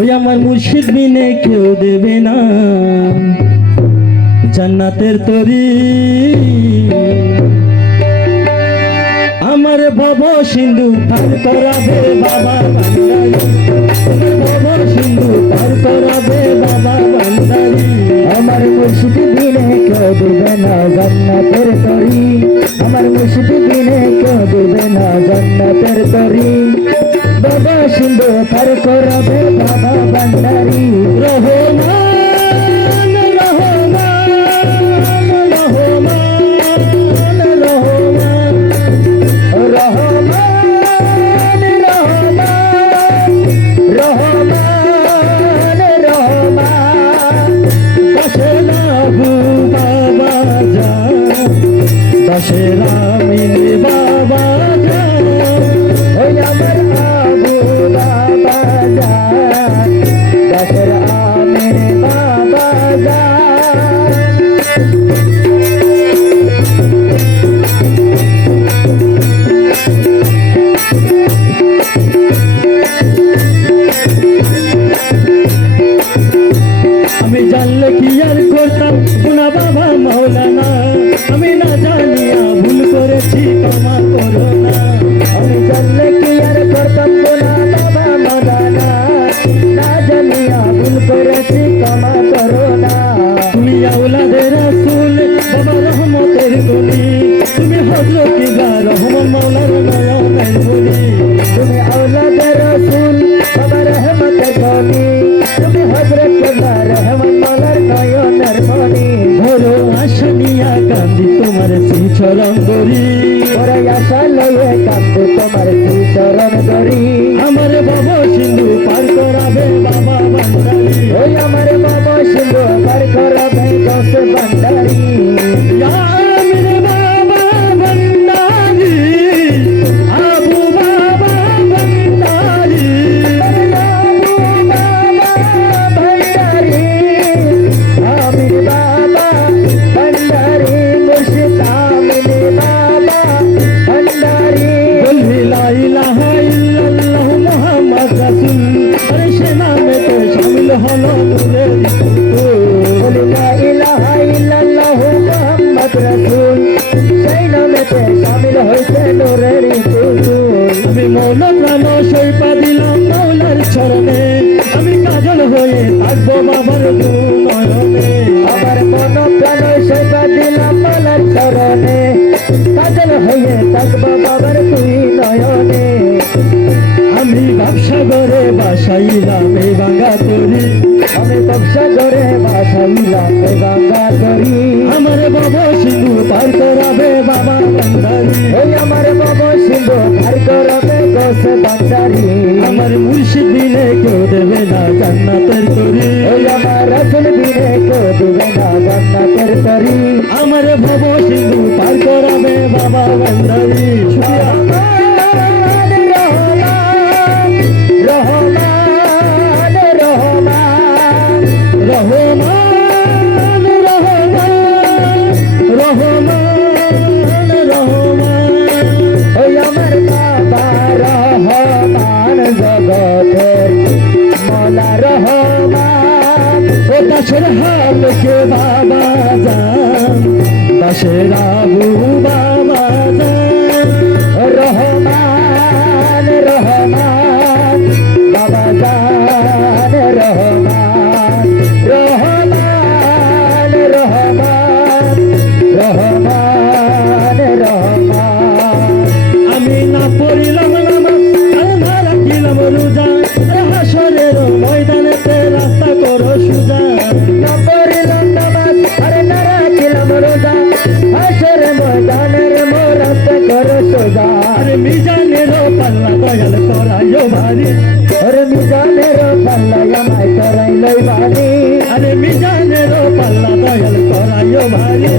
ওই আমার মুর্শিদ বিনে কেউ দেবে না জান্নাতের তরি। আমার ভব সিন্ধু পার করাবে বাবা ভান্ডারি, আমার ভব সিন্ধু পার করাবে বাবা ভান্ডারি। আমার মুর্শিদ বিনে কেউ দেবে না জান্নাতের তরি, আমার মুর্শিদ বিনে কেউ দেবে না জান্নাতের তরি। বাবা সিন্ধু পার করাবে বাবা ভান্ডারি। রহমান রহমান রহমান রহমান রহমান রহমান রহমান রহমান। দশেরা গু বাবা যান, দশেরা মিলে বাবা যান। ওই আমার আবু বাবা যান, দশের আমিন বাবা যান। আমি জানলে কি আর করতাম গুনা বাবা মৌলানা, আমি না জানিয়া ভুল করেছি ক্ষমা করো না। আমি জানলে কি আর করতাম না বাবা মৌলানা, না জানিয়া ভুল করেছি ক্ষমা করো না। তুমি আওলাদের রাসূল বাবা রহমতের গনি, তুমি হযরত কিবলা রহমান মাওলার নয়নের মনি। তুমি আওলাদের রাসূল বাবা রহমতের গনি, তুমি হযরত কিবলা রহমান মাওলার নয়নের মনি। ধরো আশা নিয়া কান্দি তোমার শ্রীচরণ ধরি, ওরে আশা লয়ে কান্দে তোমার শ্রী চরণ ধরি। আমার ভব সিন্ধু পার করাবে বাবা ভান্ডারি। ওই আমার বাবা সিন্ধু পার করাবে দশ ভান্ডারি। ইয়া আমির বাবা ভান্ডারি, আবু বাবা ভান্ডারি। আবু বাবা ভান্ডারি, আমির বাবা ভান্ডারি, মুর্শিদ আমির বাবা ভান্ডারি। বলি লা ইলাহা ইল্লাল্লাহু মুহাম্মদ রাসূল, আরে সে নামেতে শামিল হলো নূরের ফুল। বলি লা ইলাহা ইল্লাল্লাহু মুহাম্মদ রাসূল, সেই নামেতে শামিল হইছে নূরের ফুল। আমি মন প্রাণ সইপা দিলাম মৌলার চরণে, আমি কাজল হয়ে থাকবো বাবার নয়নে। আমার মন প্রাণ সেবা দিলাম বাবার চরণে, কাজল হয়ে থাকবো বাবার তুই নয়নে। আমি ব্যবসা করে বাসাইলাম এই বাঙ্গা তরি, আমি ব্যবসা করে বাসাইলাম গঙ্গা তরি। আমার বাবা সিন্ধু পার করাবে বাবা ভান্ডারি। ওই আমার বাবা সিন্ধু পার করাবে দশ ভান্ডারি। আমার মুর্শিদ বিনে কেউ দেবে না জান্নাতের তরি। ওই আমার রাসূল বিনে কেউ দেবে না জান্নাতের তরি। আমার ভব সিন্ধু পার করাবে বাবা ভান্ডারি। রহমান রহমান রহমান রহমান রহমান রহমান রহমান রহমান। ওই আমার বাবা রহমান, জগতের মৌলা রহমান। ও দাসের হাল কে বাবা যান, দাসের আবু বাবা যান। রহমান রহমান বাবা জান, রহমান রহমান রহমান রহমান রহমান। আমি না পড়িলাম নামাজ আর না রাখিলাম রোজা, হাসরের ময়দানেতে রাস্তা করো সুজা। না পড়িলাম নামাজ আর না রাখিলাম রোজা, হাসরের ময়দানের মোর রাস্তা করো সোজা। আর মিজানের পাল্লা দয়াল করাইও ভারী, ওরে মিজানের পাল্লা আমায় করাইলই বাড়ি। আরে মিজানের পাল্লা দয়াল করাইও ভারী।